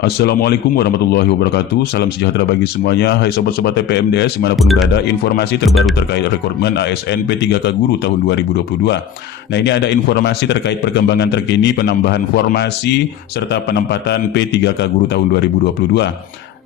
Assalamualaikum warahmatullahi wabarakatuh. Salam sejahtera bagi semuanya. Hai sobat-sobat TPMDS dimanapun berada, informasi terbaru terkait rekrutmen ASN P3K Guru tahun 2022. Nah, ini ada informasi terkait perkembangan terkini penambahan formasi serta penempatan P3K Guru tahun 2022.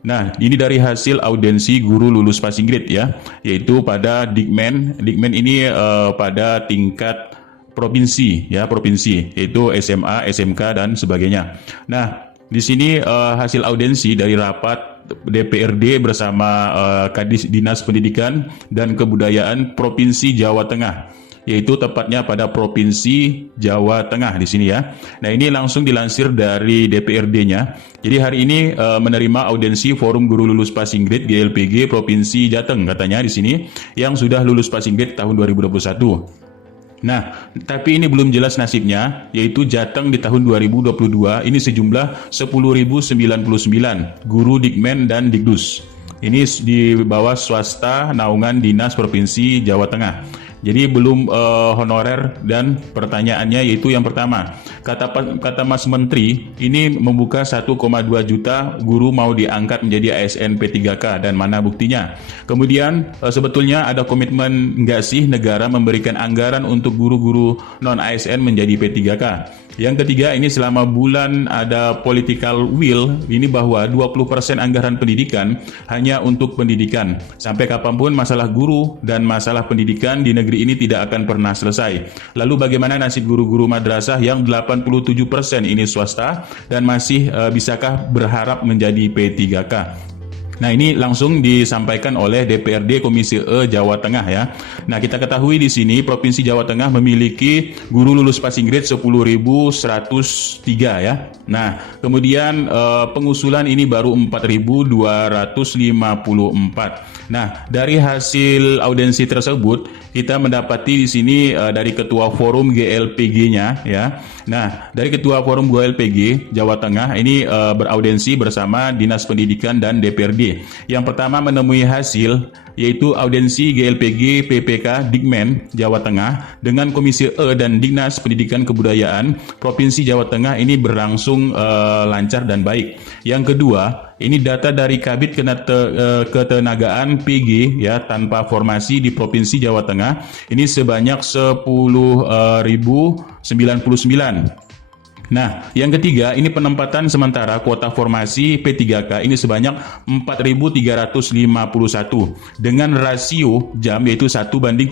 Nah, ini dari hasil audensi guru lulus passing grade ya, yaitu pada Dikmen. Dikmen ini pada tingkat provinsi ya, provinsi, yaitu SMA, SMK dan sebagainya. Nah, di sini hasil audensi dari rapat DPRD bersama Kadis Dinas Pendidikan dan Kebudayaan Provinsi Jawa Tengah, yaitu tepatnya pada Provinsi Jawa Tengah di sini ya. Nah, ini langsung dilansir dari DPRD-nya. Jadi hari ini menerima audensi Forum Guru Lulus Passing Grade GLPG Provinsi Jateng katanya di sini yang sudah lulus passing grade tahun 2021. Nah, tapi ini belum jelas nasibnya, yaitu Jateng di tahun 2022 ini sejumlah 10.099 guru Dikmen dan Dikdus. Ini di bawah swasta naungan Dinas Provinsi Jawa Tengah. Jadi belum honorer, dan pertanyaannya yaitu yang pertama, kata Mas Menteri ini membuka 1,2 juta guru mau diangkat menjadi ASN P3K dan mana buktinya? Kemudian sebetulnya ada komitmen nggak sih negara memberikan anggaran untuk guru-guru non ASN menjadi P3K? Yang ketiga, ini selama bulan ada political will ini bahwa 20% anggaran pendidikan hanya untuk pendidikan. Sampai kapanpun masalah guru dan masalah pendidikan di negeri ini tidak akan pernah selesai. Lalu bagaimana nasib guru-guru madrasah yang 87% ini swasta dan masih bisakah berharap menjadi P3K? Nah, ini langsung disampaikan oleh DPRD Komisi E Jawa Tengah ya. Nah, kita ketahui di sini Provinsi Jawa Tengah memiliki guru lulus passing grade 10.103 ya. Nah, kemudian pengusulan ini baru 4.254. Nah, dari hasil audensi tersebut kita mendapati di sini dari Ketua Forum GLPG-nya ya. Nah, dari Ketua Forum GLPG Jawa Tengah ini beraudensi bersama Dinas Pendidikan dan DPRD. Yang pertama menemui hasil yaitu audensi GLPG PPK Dikmen Jawa Tengah dengan Komisi E dan Dinas Pendidikan Kebudayaan Provinsi Jawa Tengah ini berlangsung lancar dan baik. Yang kedua, ini data dari Kabid Ketenagaan PG ya tanpa formasi di Provinsi Jawa Tengah ini sebanyak 10.099. Nah, yang ketiga, ini penempatan sementara kuota formasi P3K ini sebanyak 4.351 dengan rasio jam yaitu 1:30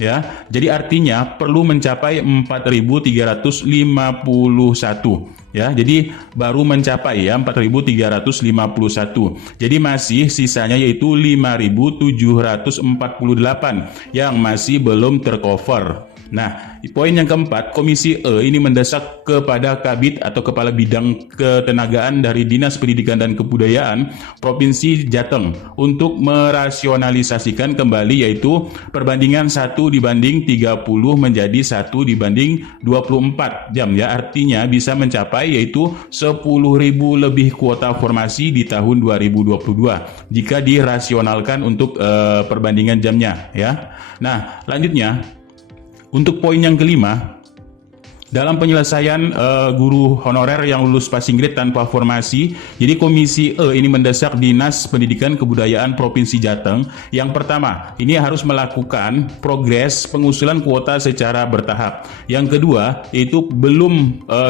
ya. Jadi artinya perlu mencapai 4.351 ya. Jadi baru mencapai ya 4.351. Jadi masih sisanya yaitu 5.748 yang masih belum tercover. Nah, poin yang keempat, Komisi E ini mendesak kepada Kabid atau Kepala Bidang Ketenagaan dari Dinas Pendidikan dan Kebudayaan Provinsi Jateng untuk merasionalisasikan kembali yaitu perbandingan 1:30 menjadi 1:24 jam ya. Artinya bisa mencapai yaitu 10.000 lebih kuota formasi di tahun 2022 jika dirasionalkan untuk perbandingan jamnya ya. Nah, lanjutnya untuk poin yang kelima, dalam penyelesaian guru honorer yang lulus passing grade tanpa formasi, jadi Komisi E ini mendesak Dinas Pendidikan Kebudayaan Provinsi Jateng yang pertama, ini harus melakukan progres pengusulan kuota secara bertahap. Yang kedua, itu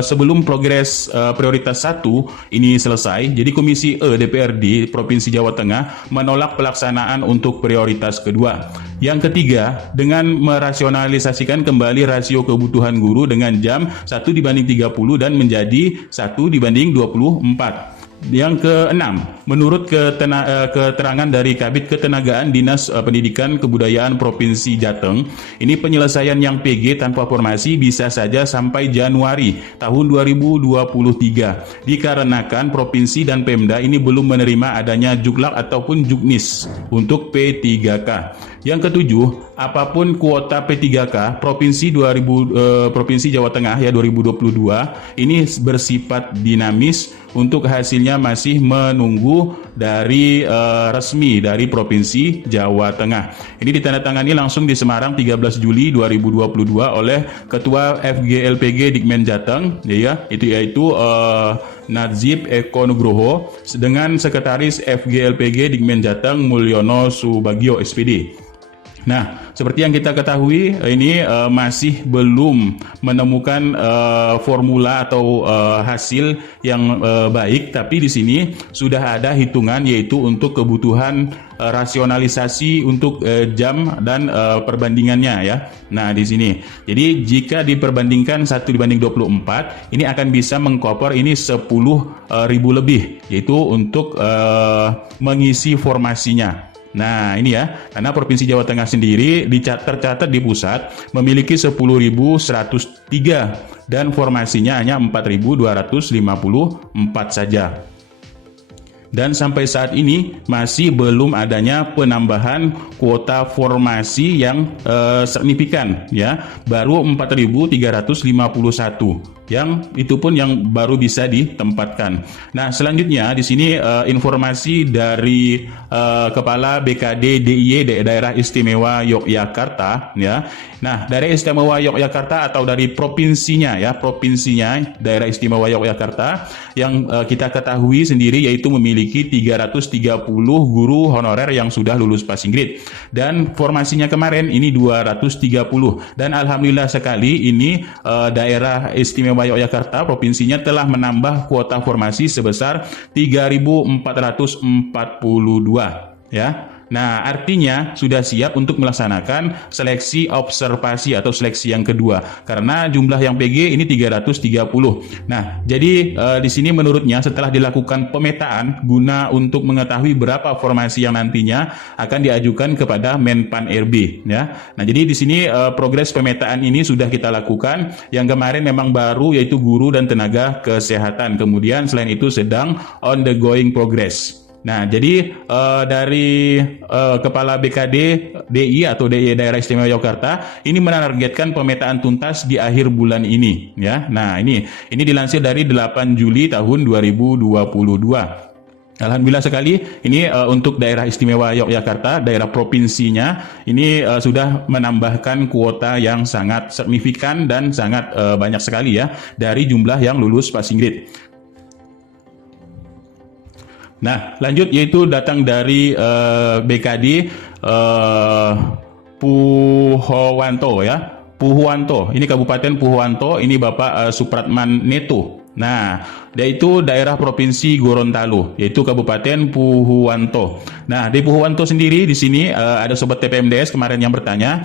sebelum progres prioritas 1 ini selesai, jadi Komisi E DPRD Provinsi Jawa Tengah menolak pelaksanaan untuk prioritas kedua. Yang ketiga, dengan merasionalisasikan kembali rasio kebutuhan guru dengan jam 1:30 dan menjadi 1:24. Yang keenam, menurut keterangan dari Kabid Ketenagaan Dinas Pendidikan Kebudayaan Provinsi Jateng, ini penyelesaian yang PG tanpa formasi bisa saja sampai Januari tahun 2023 dikarenakan provinsi dan Pemda ini belum menerima adanya juklak ataupun juknis untuk P3K. Yang ketujuh, apapun kuota P3K Provinsi Jawa Tengah ya 2022 ini bersifat dinamis, untuk hasilnya masih menunggu dari resmi dari Provinsi Jawa Tengah. Ini ditandatangani langsung di Semarang 13 Juli 2022 oleh Ketua FGLPG Dikmen Jateng ya, itu yaitu Najib Eko Nugroho dengan Sekretaris FGLPG Dikmen Jateng Mulyono Subagio SPD. Nah, seperti yang kita ketahui, ini masih belum menemukan formula atau hasil yang baik, tapi di sini sudah ada hitungan, yaitu untuk kebutuhan rasionalisasi untuk jam dan perbandingannya ya. Nah, di sini. Jadi jika diperbandingkan 1:24, ini akan bisa mengcover ini 10.000 lebih, yaitu untuk mengisi formasinya. Nah, ini ya, karena Provinsi Jawa Tengah sendiri tercatat di pusat memiliki 10.103 dan formasinya hanya 4.254 saja. Dan sampai saat ini masih belum adanya penambahan kuota formasi yang signifikan ya, baru 4.351 yang itu pun yang baru bisa ditempatkan. Nah, selanjutnya di sini informasi dari Kepala BKD DIY Daerah Istimewa Yogyakarta ya. Nah, Daerah Istimewa Yogyakarta atau dari provinsinya ya, provinsinya Daerah Istimewa Yogyakarta yang kita ketahui sendiri yaitu memiliki 330 guru honorer yang sudah lulus passing grade, dan formasinya kemarin ini 230, dan alhamdulillah sekali ini Daerah Istimewa Yogyakarta provinsinya telah menambah kuota formasi sebesar 3.442 ya. Nah, artinya sudah siap untuk melaksanakan seleksi observasi atau seleksi yang kedua, karena jumlah yang PG ini 330. Nah, jadi di sini menurutnya setelah dilakukan pemetaan guna untuk mengetahui berapa formasi yang nantinya akan diajukan kepada Menpan RB ya. Nah, jadi di sini progres pemetaan ini sudah kita lakukan. Yang kemarin memang baru, yaitu guru dan tenaga kesehatan. Kemudian selain itu sedang on the going progress. Nah, jadi dari Kepala BKD DI atau DIY Daerah Istimewa Yogyakarta ini menargetkan pemetaan tuntas di akhir bulan ini ya. Nah, ini dilansir dari 8 Juli tahun 2022. Alhamdulillah sekali ini untuk Daerah Istimewa Yogyakarta, daerah provinsinya ini sudah menambahkan kuota yang sangat signifikan dan sangat banyak sekali ya dari jumlah yang lulus passing grade. Nah, lanjut yaitu datang dari BKD Puhowanto ya. Puhuwanto, ini Kabupaten Puhuwanto, ini Bapak Supratman Neto. Nah, yaitu daerah provinsi Gorontalo, yaitu Kabupaten Puhuwanto. Nah, di Puhuwanto sendiri di sini ada sobat TPMDS kemarin yang bertanya,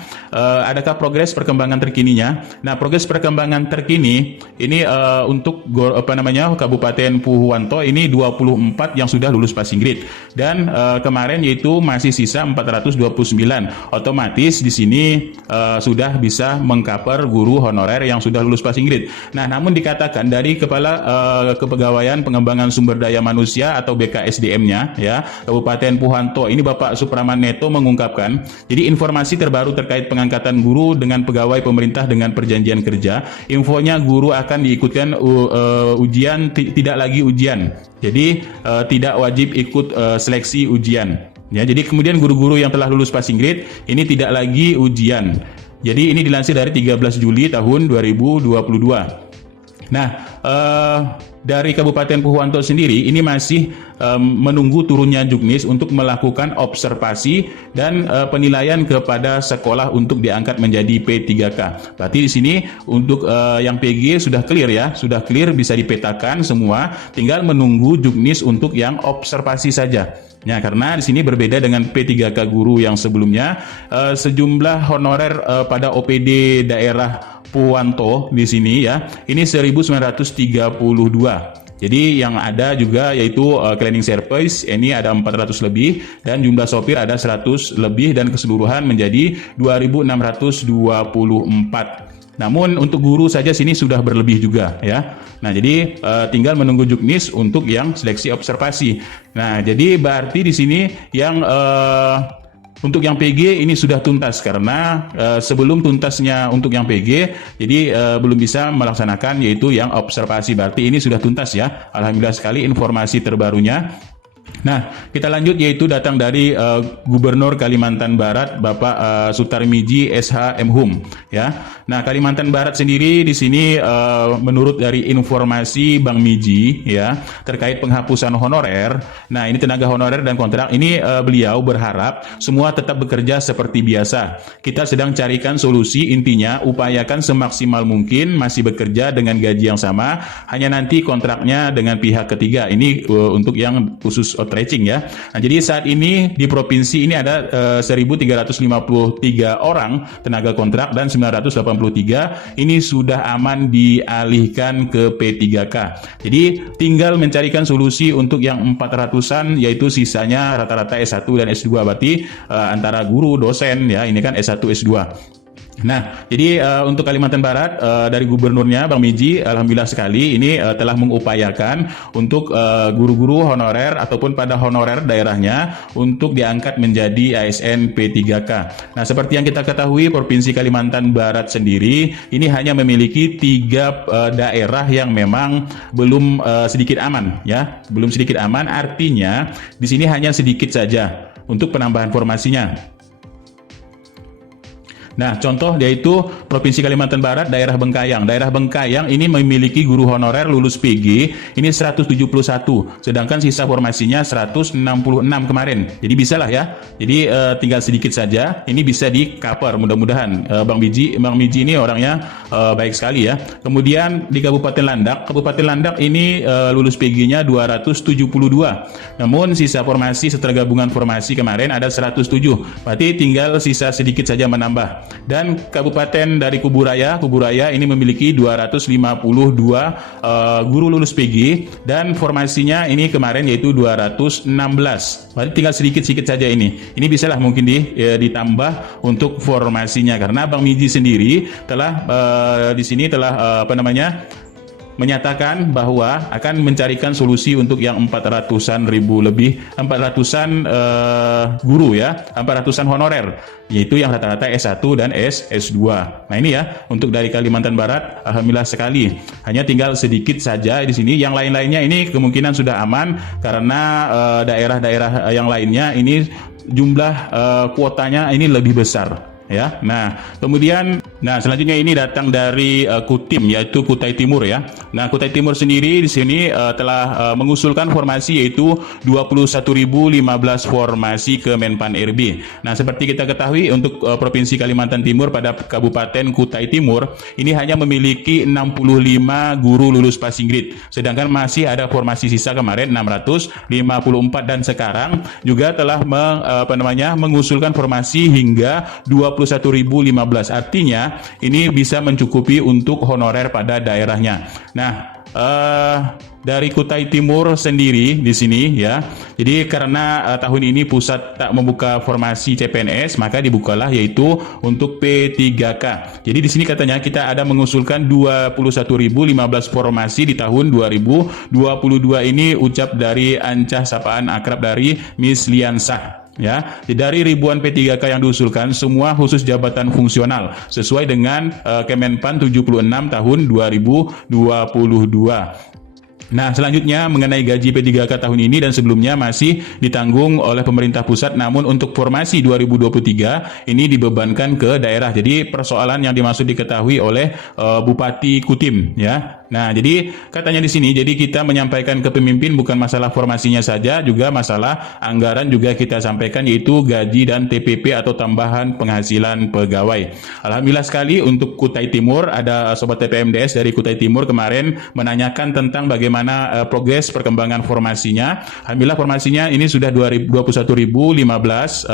adakah progres perkembangan terkininya? Nah, progres perkembangan terkini ini untuk Kabupaten Puhuwanto ini 24 yang sudah lulus passing grade, dan kemarin yaitu masih sisa 429. Otomatis di sini sudah bisa mengcover guru honorer yang sudah lulus passing grade. Nah, namun dikatakan dari Kepala Kepegawaian Pengembangan Sumber Daya Manusia atau BKSDM-nya ya, Kabupaten Puhuwanto ini Bapak Supraman Neto mengungkapkan, jadi informasi terbaru terkait pengangkatan guru dengan pegawai pemerintah dengan perjanjian kerja, infonya guru akan diikutkan ujian, tidak lagi ujian. Jadi tidak wajib ikut seleksi ujian. Ya, jadi kemudian guru-guru yang telah lulus passing grade ini tidak lagi ujian. Jadi ini dilansir dari 13 Juli tahun 2022. Nah, dari Kabupaten Puhuwanto sendiri ini masih menunggu turunnya Juknis untuk melakukan observasi dan penilaian kepada sekolah untuk diangkat menjadi P3K. Berarti di sini untuk yang PG sudah clear ya, sudah clear, bisa dipetakan semua, tinggal menunggu Juknis untuk yang observasi saja. Ya, karena di sini berbeda dengan P3K guru yang sebelumnya, sejumlah honorer pada OPD daerah Puhuwanto di sini ya, ini 1932. Jadi yang ada juga yaitu cleaning service ini ada 400 lebih, dan jumlah sopir ada 100 lebih, dan keseluruhan menjadi 2.624. Namun untuk guru saja sini sudah berlebih juga ya. Nah, jadi tinggal menunggu Juknis untuk yang seleksi observasi. Nah, jadi berarti di sini yang untuk yang PG ini sudah tuntas, karena sebelum tuntasnya untuk yang PG, jadi belum bisa melaksanakan yaitu yang observasi. Berarti ini sudah tuntas ya. Alhamdulillah sekali informasi terbarunya. Nah, kita lanjut yaitu datang dari Gubernur Kalimantan Barat Bapak Sutarmiji SH Mhum ya. Nah, Kalimantan Barat sendiri di sini menurut dari informasi Bang Miji ya terkait penghapusan honorer. Nah, ini tenaga honorer dan kontrak ini beliau berharap semua tetap bekerja seperti biasa. Kita sedang carikan solusi, intinya upayakan semaksimal mungkin masih bekerja dengan gaji yang sama, hanya nanti kontraknya dengan pihak ketiga. Ini untuk yang khusus outreaching ya. Nah, jadi saat ini di provinsi ini ada 1.353 orang tenaga kontrak dan 983 ini sudah aman dialihkan ke P3K. Jadi tinggal mencarikan solusi untuk yang 400-an yaitu sisanya rata-rata S1 dan S2 berarti antara guru, dosen ya, ini kan S1, S2. Nah, jadi untuk Kalimantan Barat dari gubernurnya Bang Miji, alhamdulillah sekali ini telah mengupayakan untuk guru-guru honorer ataupun pada honorer daerahnya untuk diangkat menjadi ASN P3K. Nah, seperti yang kita ketahui Provinsi Kalimantan Barat sendiri ini hanya memiliki 3 daerah yang memang belum sedikit aman ya, belum sedikit aman, artinya di sini hanya sedikit saja untuk penambahan formasinya. Nah, contoh yaitu Provinsi Kalimantan Barat, daerah Bengkayang. Daerah Bengkayang ini memiliki guru honorer lulus PG, ini 171, sedangkan sisa formasinya 166 kemarin. Jadi bisa lah ya. Jadi tinggal sedikit saja, ini bisa di cover mudah-mudahan. Bang Miji ini orangnya baik sekali ya. Kemudian di Kabupaten Landak ini lulus PG-nya 272. Namun sisa formasi setelah gabungan formasi kemarin ada 107. Berarti tinggal sisa sedikit saja menambah. Dan kabupaten dari Kuburaya ini memiliki 252 guru lulus PG dan formasinya ini kemarin yaitu 216. Berarti tinggal sedikit-sedikit saja ini. Ini bisalah mungkin ditambah untuk formasinya karena Bang Miji sendiri telah di sini telah menyatakan bahwa akan mencarikan solusi untuk yang 400-an ribu lebih, 400-an guru ya, 400-an honorer, yaitu yang rata-rata S1 dan S2. Nah ini ya, untuk dari Kalimantan Barat, alhamdulillah sekali. Hanya tinggal sedikit saja di sini, yang lain-lainnya ini kemungkinan sudah aman, karena daerah-daerah yang lainnya ini jumlah kuotanya ini lebih besar. Ya, nah kemudian, selanjutnya ini datang dari Kutim yaitu Kutai Timur ya. Nah Kutai Timur sendiri di sini telah mengusulkan formasi yaitu 21.015 formasi ke Menpan RB. Nah seperti kita ketahui untuk Provinsi Kalimantan Timur pada Kabupaten Kutai Timur ini hanya memiliki 65 guru lulus passing grade, sedangkan masih ada formasi sisa kemarin 654 dan sekarang juga telah mengusulkan formasi hingga 21.015. Artinya ini bisa mencukupi untuk honorer pada daerahnya. Nah, dari Kutai Timur sendiri di sini ya. Jadi karena tahun ini pusat tak membuka formasi CPNS, maka dibukalah yaitu untuk P3K. Jadi di sini katanya kita ada mengusulkan 21.015 formasi di tahun 2022 ini, ucap dari Ancah sapaan akrab dari Miss Liansah. Ya, dari ribuan P3K yang diusulkan semua khusus jabatan fungsional sesuai dengan Kemenpan 76 tahun 2022. Nah, selanjutnya mengenai gaji P3K tahun ini dan sebelumnya masih ditanggung oleh pemerintah pusat, namun untuk formasi 2023 ini dibebankan ke daerah. Jadi persoalan yang dimaksud diketahui oleh Bupati Kutim ya. Nah, jadi katanya di sini, jadi kita menyampaikan ke pemimpin bukan masalah formasinya saja, juga masalah anggaran juga kita sampaikan, yaitu gaji dan TPP atau tambahan penghasilan pegawai. Alhamdulillah sekali untuk Kutai Timur, ada Sobat TPMDS dari Kutai Timur kemarin menanyakan tentang bagaimana progres perkembangan formasinya. Alhamdulillah formasinya ini sudah 21.015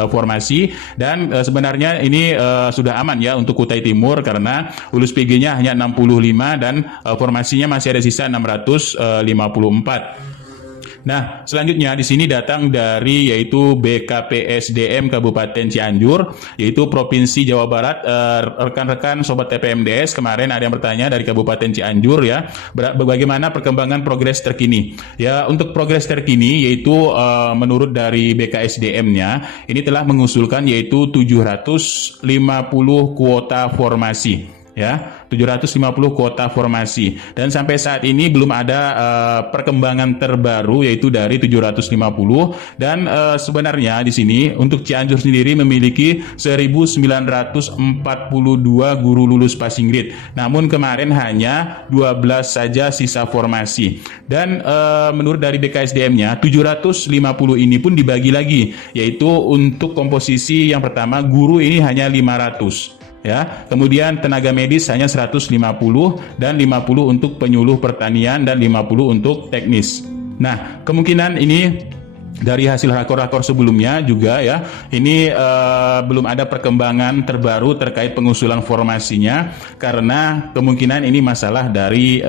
formasi, dan sebenarnya ini sudah aman ya untuk Kutai Timur karena lulus PG-nya hanya 65 dan formasinya masih ada sisa 654. Nah, selanjutnya di sini datang dari yaitu BKPSDM Kabupaten Cianjur, yaitu Provinsi Jawa Barat. Rekan-rekan Sobat TPMDS kemarin ada yang bertanya dari Kabupaten Cianjur ya, bagaimana perkembangan progres terkini. Ya, untuk progres terkini yaitu menurut dari BKSDM-nya ini telah mengusulkan yaitu 750 kuota formasi. ya, 750 kuota formasi. Dan sampai saat ini belum ada perkembangan terbaru yaitu dari 750, dan sebenarnya di sini untuk Cianjur sendiri memiliki 1942 guru lulus passing grade. Namun kemarin hanya 12 saja sisa formasi. Dan menurut dari BKSDM-nya 750 ini pun dibagi lagi, yaitu untuk komposisi yang pertama guru ini hanya 500. Ya, kemudian tenaga medis hanya 150 dan 50 untuk penyuluh pertanian dan 50 untuk teknis. Nah, kemungkinan ini dari hasil rakor-rakor sebelumnya juga ya, ini belum ada perkembangan terbaru terkait pengusulan formasinya, karena kemungkinan ini masalah dari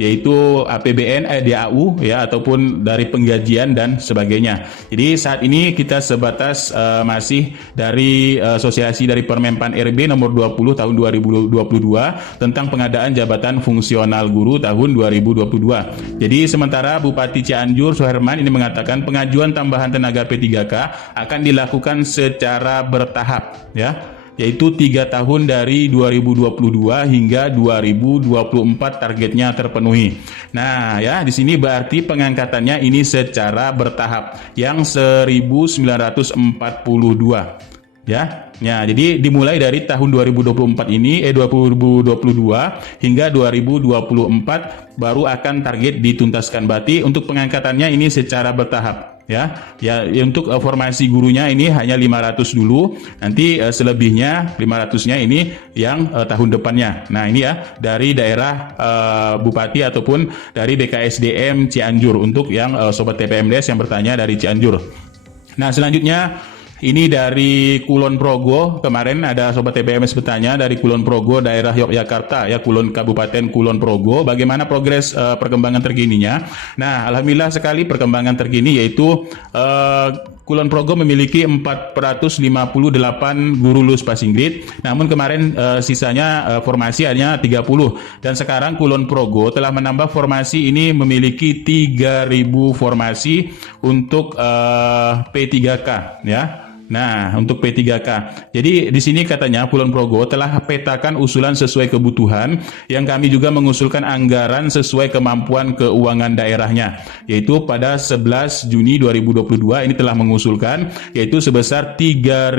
yaitu APBN, DAU ya, ataupun dari penggajian dan sebagainya. Jadi saat ini kita sebatas masih dari asosiasi dari Permenpan RB nomor 20 tahun 2022 tentang pengadaan jabatan fungsional guru tahun 2022. Jadi sementara Bupati Cianjur Suherman ini mengatakan pengajuan tambahan tenaga P3K akan dilakukan secara bertahap ya, yaitu 3 tahun dari 2022 hingga 2024 targetnya terpenuhi. Nah ya, di sini berarti pengangkatannya ini secara bertahap yang 1942 ya. Ya, jadi dimulai dari tahun 2024 ini 2022 hingga 2024 baru akan target dituntaskan. Berarti untuk pengangkatannya ini secara bertahap. Ya, untuk formasi gurunya ini hanya 500 dulu, nanti selebihnya 500-nya ini yang tahun depannya. Nah ini ya dari daerah Bupati ataupun dari BKSDM Cianjur untuk yang Sobat TPMDS yang bertanya dari Cianjur. Nah selanjutnya ini dari Kulon Progo. Kemarin ada Sobat TPMS bertanya dari Kulon Progo, daerah Yogyakarta ya, Kabupaten Kulon Progo, bagaimana progres perkembangan terkininya. Nah alhamdulillah sekali perkembangan terkini, yaitu Kulon Progo memiliki 458 guru lulus passing grade, namun kemarin sisanya formasi hanya 30, dan sekarang Kulon Progo telah menambah formasi ini memiliki 3.000 formasi untuk P3K ya. Nah, untuk P3K. Jadi di sini katanya Kulon Progo telah petakan usulan sesuai kebutuhan, yang kami juga mengusulkan anggaran sesuai kemampuan keuangan daerahnya, yaitu pada 11 Juni 2022 ini telah mengusulkan yaitu sebesar 3.000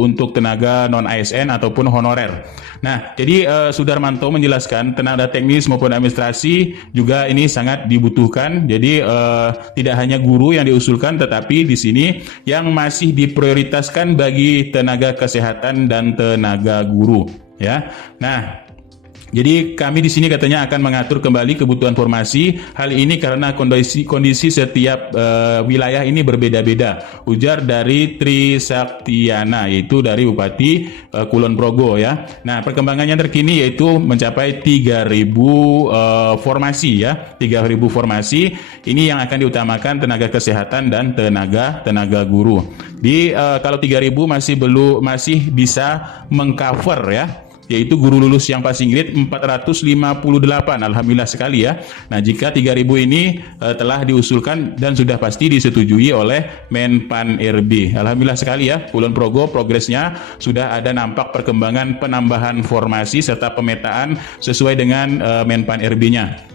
untuk tenaga non ASN ataupun honorer. Nah, jadi Sudarmanto menjelaskan tenaga teknis maupun administrasi juga ini sangat dibutuhkan. Jadi tidak hanya guru yang diusulkan, tetapi di sini yang masih diprioritaskan bagi tenaga kesehatan dan tenaga guru ya. Nah, jadi kami di sini katanya akan mengatur kembali kebutuhan formasi. Hal ini karena kondisi setiap wilayah ini berbeda-beda, ujar dari Tri Saktiana, yaitu dari Bupati Kulon Progo ya. Nah, perkembangannya terkini yaitu mencapai 3.000 formasi ya, 3.000 formasi. Ini yang akan diutamakan tenaga kesehatan dan tenaga guru. Kalau 3.000 masih bisa mengcover ya, yaitu guru lulus yang passing grade 458. Alhamdulillah sekali ya. Nah, jika 3.000 ini telah diusulkan dan sudah pasti disetujui oleh Menpan RB. Alhamdulillah sekali ya, Kulon Progo progresnya sudah ada nampak perkembangan penambahan formasi serta pemetaan sesuai dengan Menpan RB-nya.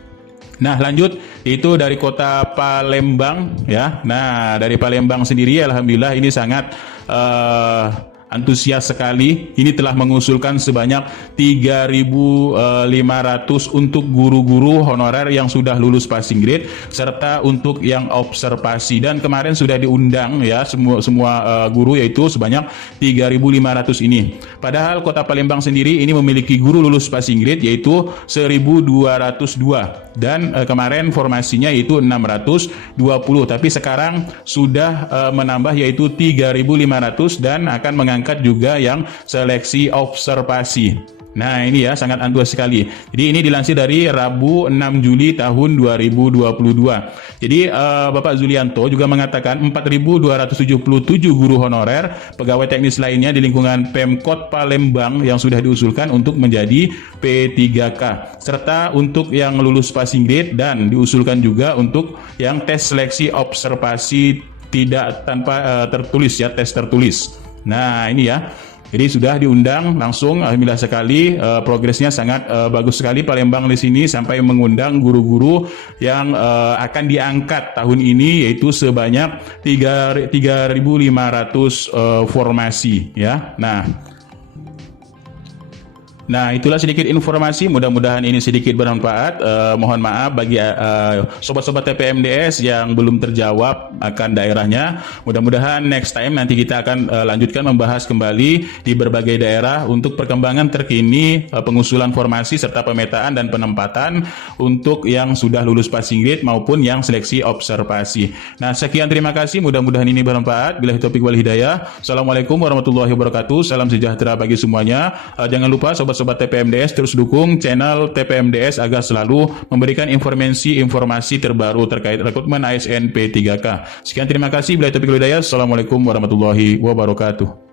Nah, lanjut itu dari Kota Palembang ya. Nah, dari Palembang sendiri alhamdulillah ini sangat antusias sekali. Ini telah mengusulkan sebanyak 3.500 untuk guru-guru honorer yang sudah lulus passing grade serta untuk yang observasi, dan kemarin sudah diundang ya semua guru, yaitu sebanyak 3.500 ini. Padahal Kota Palembang sendiri ini memiliki guru lulus passing grade yaitu 1.202, dan kemarin formasinya yaitu 620, tapi sekarang sudah menambah yaitu 3.500 dan akan mengangkat juga yang seleksi observasi. Nah ini ya sangat antusias sekali. Jadi ini dilansir dari Rabu 6 Juli tahun 2022. Jadi Bapak Zulianto juga mengatakan 4.277 guru honorer pegawai teknis lainnya di lingkungan Pemkot Palembang yang sudah diusulkan untuk menjadi P3K, serta untuk yang lulus passing grade, dan diusulkan juga untuk yang tes seleksi observasi tidak tanpa tertulis ya, tes tertulis. Nah ini ya. Jadi sudah diundang langsung, alhamdulillah sekali, progresnya sangat bagus sekali Palembang di sini sampai mengundang guru-guru yang akan diangkat tahun ini, yaitu sebanyak 3.500 formasi ya. Nah, itulah sedikit informasi. Mudah-mudahan ini sedikit bermanfaat. Mohon maaf bagi sobat-sobat TPMDS yang belum terjawab akan daerahnya. Mudah-mudahan next time nanti kita akan lanjutkan membahas kembali di berbagai daerah untuk perkembangan terkini pengusulan formasi serta pemetaan dan penempatan untuk yang sudah lulus passing grade maupun yang seleksi observasi. Nah, sekian, terima kasih. Mudah-mudahan ini bermanfaat. Billahi taufiq wal hidayah. Assalamualaikum warahmatullahi wabarakatuh. Salam sejahtera bagi semuanya. Jangan lupa sobat TPMDS terus dukung channel TPMDS agar selalu memberikan informasi terbaru terkait rekrutmen ASN P3K. Sekian, terima kasih. Billahi taufiq wal hidayah. Assalamualaikum warahmatullahi wabarakatuh.